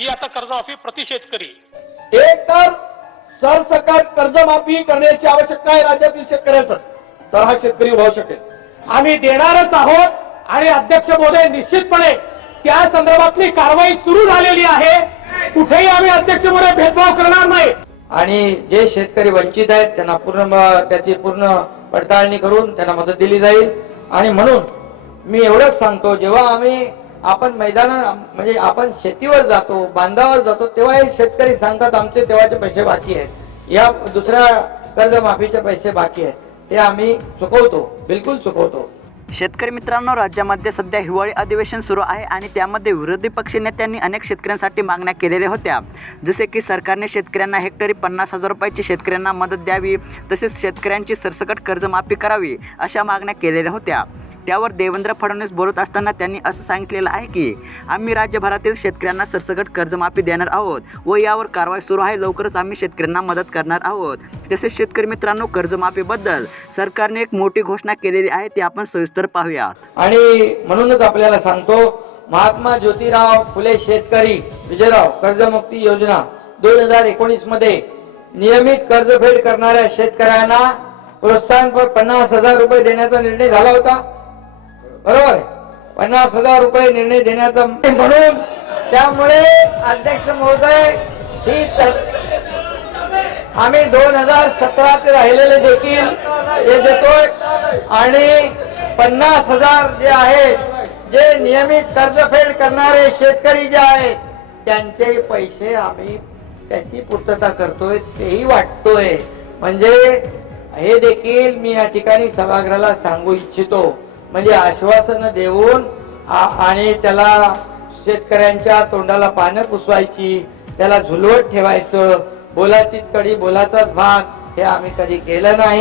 ही आता कर्जमाफी प्रति शेतकरी. एक तर सरसकट कर्जमाफी करण्याची आवश्यकता आहे राज्यातील शेतकऱ्यासाठी. तर हा शेतकरी उभारू शकेल. आम्ही देणारच आहोत आणि अध्यक्ष महोदय निश्चितपणे त्या संदर्भातली कारवाई सुरू झालेली आहे. कुठेही आम्ही अध्यक्ष महोदय भेदभाव करणार नाही. आणि जे शेतकरी वंचित आहेत त्यांना पूर्ण त्याची पूर्ण पडताळणी करून त्यांना मदत दिली जाईल. आणि म्हणून मी एवढंच सांगतो जेव्हा आम्ही आपण मैदाना म्हणजे आपण शेतीवर जातो बांधावर जातो तेव्हा हे शेतकरी सांगतात आमचे तेव्हाचे पैसे बाकी आहेत. या दुसऱ्या कर्जमाफीचे पैसे बाकी आहेत. ते आम्ही चुकवतो बिलकुल चुकवतो. शेतकरी मित्रांनो राज्यामध्ये सध्या हिवाळी अधिवेशन सुरू आहे आणि त्यामध्ये विरोधी पक्ष नेत्यांनी अनेक शेतकऱ्यांसाठी मागण्या केलेल्या होत्या. जसे की सरकारने शेतकऱ्यांना हेक्टरी पन्नास हजार रुपयाची शेतकऱ्यांना मदत द्यावी तसेच शेतकऱ्यांची सरसकट कर्जमाफी करावी अशा मागण्या केलेल्या होत्या. त्यावर देवेंद्र फडणवीस बोलत असताना त्यांनी असं सांगितलेलं आहे की आम्ही राज्यभरातील शेतकऱ्यांना सरसकट कर्जमाफी देणार आहोत व यावर कारवाई सुरू आहे. लवकरच आम्ही शेतकऱ्यांना मदत करणार आहोत. तसेच शेतकरी मित्रांनो कर्जमाफीबद्दल सरकारने एक मोठी घोषणा केलेली आहे ती आपण सविस्तर पाहूयात. आणि म्हणूनच आपल्याला सांगतो महात्मा ज्योतिराव फुले शेतकरी विजयराव कर्जमुक्ती योजना दोन हजार एकोणीसमध्ये नियमित कर्जफेड करणाऱ्या शेतकऱ्यांना प्रोत्साहनपर पन्नास हजार रुपये देण्याचा निर्णय झाला होता. बरोबर आहे. पन्नास हजार रुपये निर्णय देण्याचा म्हणून त्यामुळे अध्यक्ष महोदय ही आम्ही दोन हजार सतरा ते राहिलेले देखील हे देतोय. आणि पन्नास हजार जे आहे जे नियमित कर्जफेड करणारे शेतकरी जे आहेत त्यांचे पैसे आम्ही त्याची पूर्तता करतोय तेही वाटतोय. म्हणजे हे देखील मी या ठिकाणी सभागृहाला सांगू इच्छितो. म्हणजे आश्वासन देऊन आ- आणि त्याला शेतकऱ्यांच्या तोंडाला पानं पुसवायची त्याला झुलवत ठेवायचं बोलाचीच कडी बोलाचाच भाग हे आम्ही कधी केलं नाही.